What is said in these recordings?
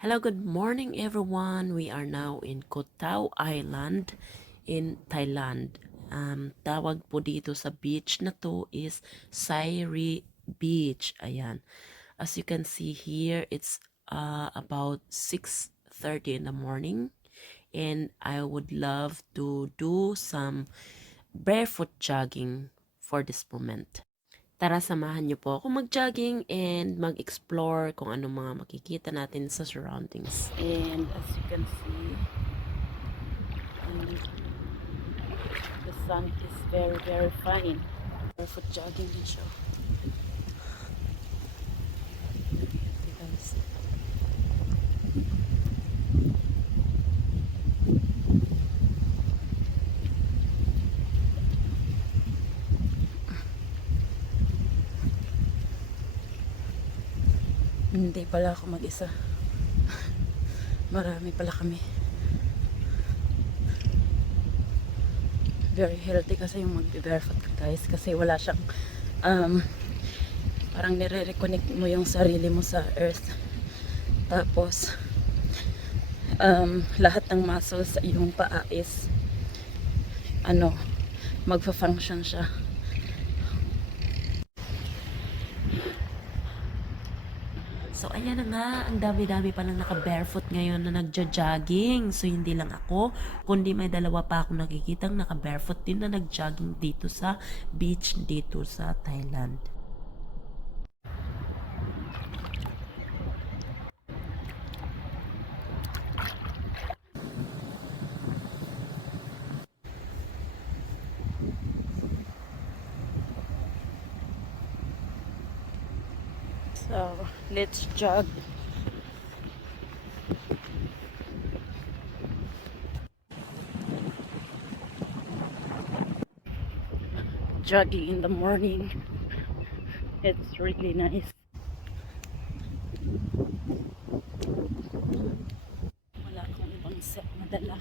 Hello, good morning everyone. We are now in Koh Tao Island in Thailand. Um, tawag po dito sa beach na to is Sairi Beach. Ayan. As you can see here, it's uh, about 6.30 in the morning. And I would love to do some barefoot jogging for this moment. Tara, samahan niyo po ako mag-jogging and mag-explore kung anong mga makikita natin sa surroundings. And as you can see, um, the sun is very, very fine. Barefoot jogging din siya. Okay, guys. Hindi pala ako mag-isa. Marami pala kami. Very healthy kasi yung mag-barefoot ka guys kasi wala siyang um, parang nire-reconnect mo yung sarili mo sa earth. Tapos um, lahat ng muscles sa iyong paa is ano, magfa-function siya. So, ayan na nga, ang dami-dami palang naka-barefoot ngayon na nagja-jogging. So, hindi lang ako, kundi may dalawa pa akong nakikitang naka-barefoot din na nag-jogging dito sa beach dito sa Thailand. So, let's jog. Jogging in the morning. It's really nice. Wala akong ibang set madala.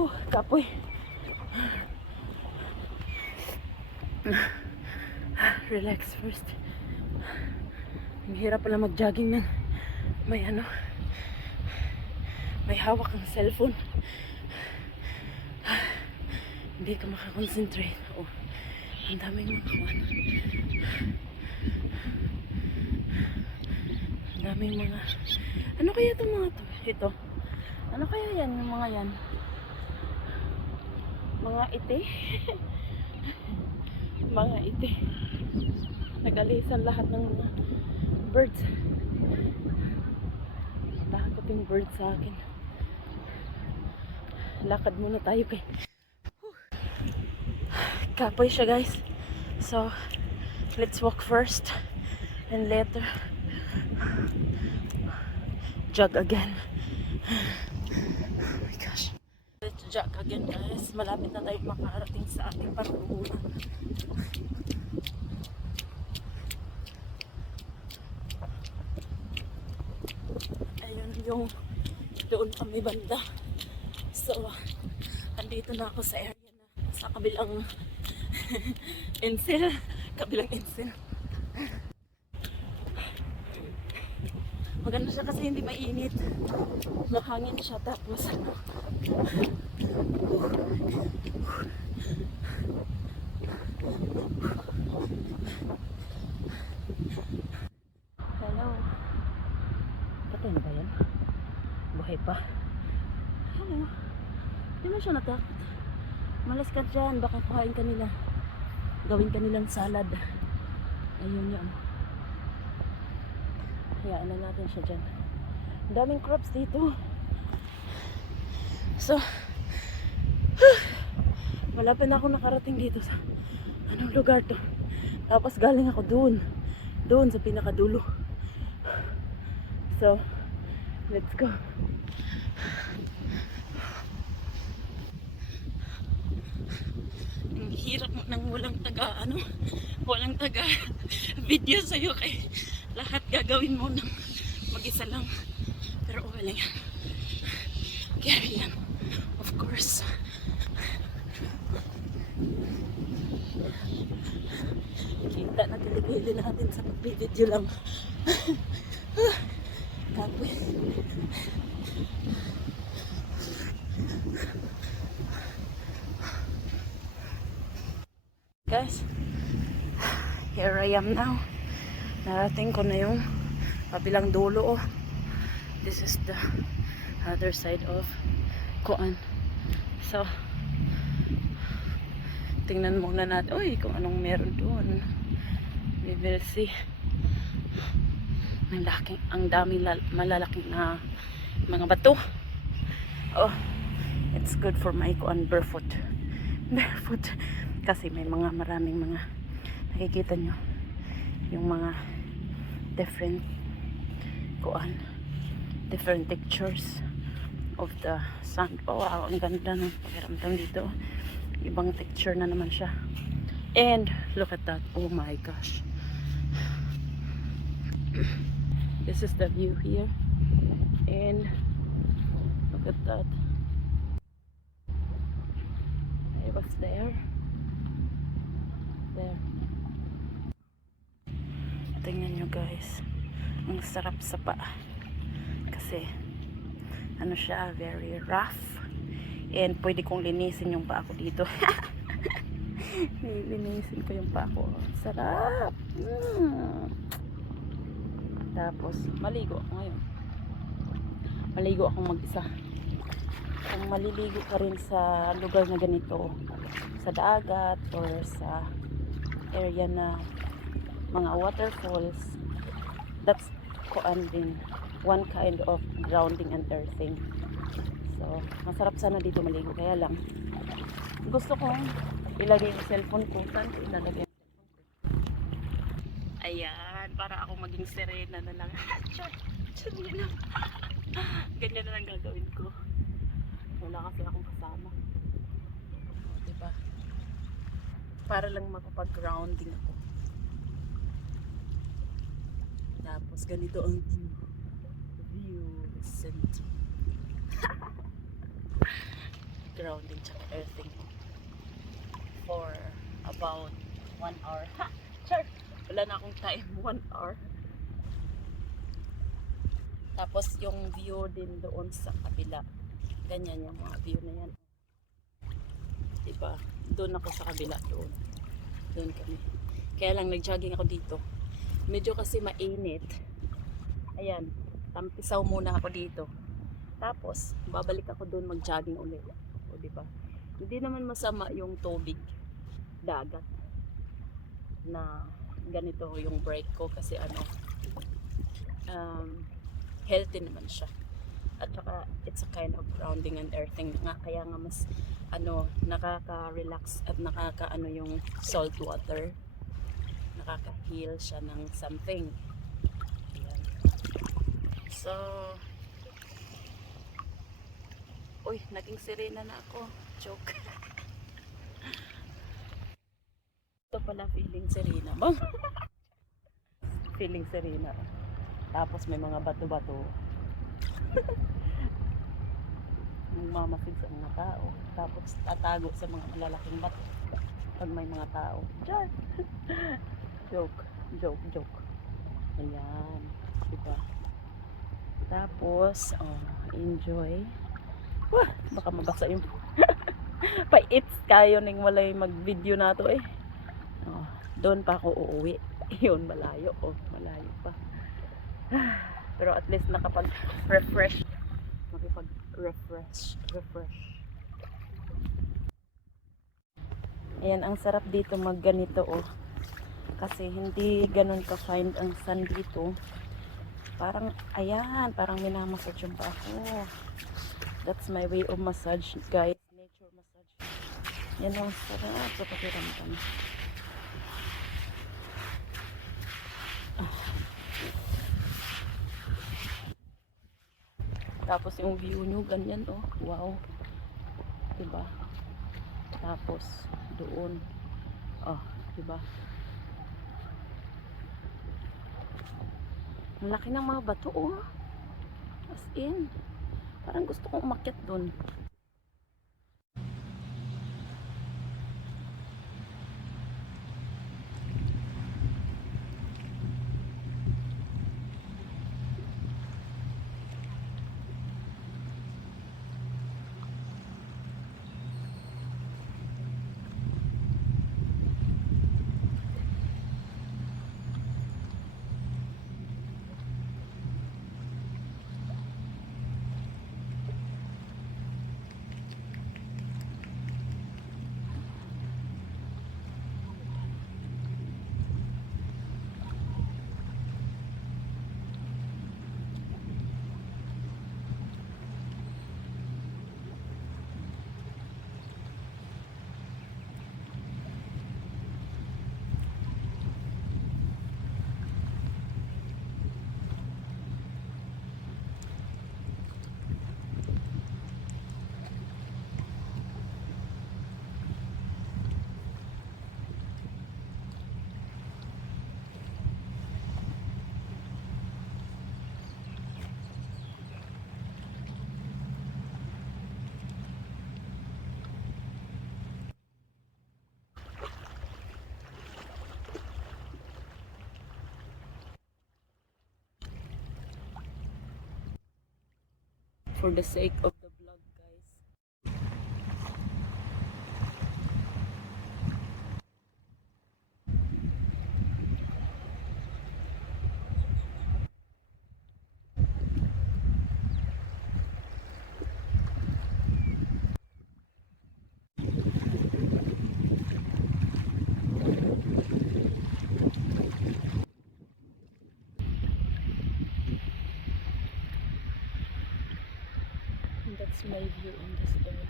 Oh, kapoy. Relax first. Ang hirap pala mag-jogging ng may ano, may hawak ng cellphone. Hindi ka makakonsentrate. Oh, ang daming mga kuwan. Ang daming mga... Ano kaya itong mga to? Ito. Ano kaya yan, yung mga yan? Mga ite. mga ite. Nagalisan lahat ng mga birds. Takot yung birds sa akin. Lakad muna tayo kay. Kapoy siya guys. So, let's walk first. And later, jog again. Jog again guys. Malapit na tayo makarating sa ating paruhunan. Ayun yung doon kami banda. So, andito na ako sa area na sa kabilang Ensil. Kabilang Ensil. Maganda siya kasi hindi mainit. Mahangin siya tapos ano. Hello. Patay na ba yan? Buhay pa. Hello. Hindi mo siya natakot. Malas ka dyan. Baka kuhain ka nila. Gawin ka nilang salad. Ayun yan. Hayaan na natin siya dyan. Daming crops dito. So, wala pa na ako nakarating dito sa anong lugar to. Tapos galing ako doon. Doon sa pinakadulo. So, let's go. Ang hirap mo nang walang taga, ano, walang taga video sa'yo kay lahat gagawin mo nang mag-isa lang. Pero okay lang yan. Carry yan. Of course. Kita na kiligili natin sa pag-video lang. Kapit. Guys, here I am now. Narating ko na yung kabilang dulo. Oh. This is the other side of Kuan. So, tingnan muna natin. Uy, kung anong meron doon. We will see. Ang laking, ang dami lal- malalaking na mga bato. Oh, it's good for my kuan barefoot. Barefoot. Kasi may mga maraming mga nakikita nyo yung mga different kuan different textures of the sand. Oh, wow, ang ganda ng pakiramdam dito. Ibang texture na naman siya. And look at that. Oh my gosh. This is the view here. And look at that. I was there. There. Tingnan nyo guys. Ang sarap sa paa. Kasi ano siya, very rough. And pwede kong linisin yung paa ko dito. Linisin ko yung paa ko. Sarap! Mm. Tapos, maligo ako ngayon. Maligo akong mag-isa. Kung maliligo ka rin sa lugar na ganito, sa dagat or sa area na mga waterfalls, that's kuan din one kind of grounding and earthing. So, masarap sana dito maligo. Kaya lang, gusto ko ilagay yung cellphone ko. Saan ko ilalagay? Ayan, para ako maging serena na lang. Ganyan na lang gagawin ko. Wala kasi akong kasama. Diba? Para lang makapag-grounding ako. Tapos ganito ang view. Center. Grounding tsaka earthing for about one hour. Ha! Char! Wala na akong time. One hour. Tapos yung view din doon sa kabila. Ganyan yung mga view na yan. Diba? Doon ako sa kabila doon. Doon kami. Kaya lang nag-jogging ako dito. Medyo kasi mainit. Ayan. Tampisaw muna ako dito. Tapos, babalik ako doon mag-jogging ulit. O, di ba? Hindi naman masama yung tubig, dagat, na ganito yung break ko kasi ano, um, healthy naman siya. At saka, it's a kind of grounding and earthing nga. Kaya nga mas, ano, nakaka-relax at nakaka-ano yung salt water. Nakaka-heal siya ng something. So, Uy, naging sirena na ako. Joke. Ito pala feeling serena. Bang? feeling serena. Tapos may mga bato-bato. Mamasid sa mga tao. Tapos tatago sa mga malalaking bato. Pag may mga tao. Diyan. joke. Joke, joke. Ayan. Diba? Tapos, oh, enjoy. Wah, baka mabasa yung pa-its kayo ning walay mag-video na to eh. Oh, doon pa ako uuwi. Yun, malayo. Oh, malayo pa. Pero at least nakapag-refresh. Makipag-refresh. Refresh. Ayan, ang sarap dito mag ganito oh. Kasi hindi ganun ka-find ang sun dito. Parang, ayan, parang minamassage yung pa. That's my way of massage, guys. Nature massage. Yan ang sarap sa pakiramdam. Tapos yung view nyo, ganyan oh. Wow. Diba? Tapos, doon. Oh, diba? Ang laki ng mga bato oh. As in. Parang gusto kong umakyat doon. For the sake of View in this area.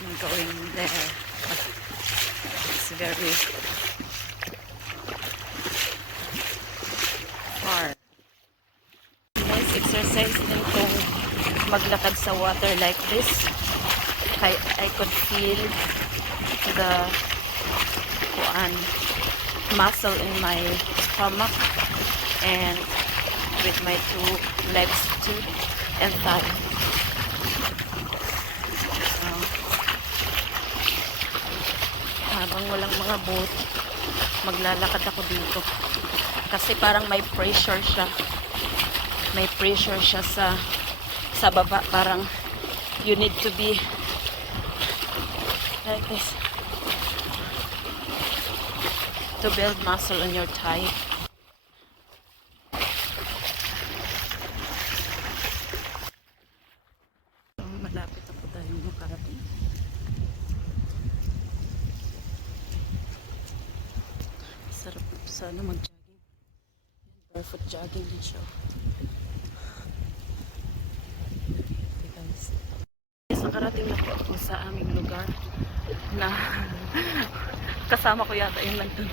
I'm going there. It's very exercise din tong maglakad sa water like this. I, I could feel the kuan, muscle in my stomach and with my two legs too and thigh. So, habang walang mga boat, maglalakad ako dito. Kasi parang may pressure siya. May pressure siya sa sa baba. Parang you need to be like this to build muscle on your thigh. So, malapit ako tayong makarating. Sarap sana mag-jogging. Yan, Barefoot jogging din siya. Okay guys. Yes, nakarating na po ako sa aming lugar na kasama ko yata yung nandun.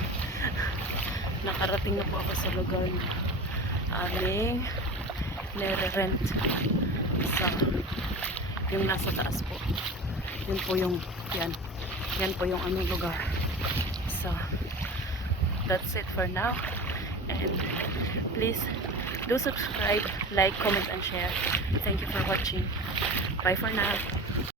Nakarating na po ako sa lugar na aming nire-rent sa yung nasa taas po. Yun po yung yan. Yan po yung aming lugar. So, that's it for now. And please do subscribe, like, comment, and share. Thank you for watching. Bye for now.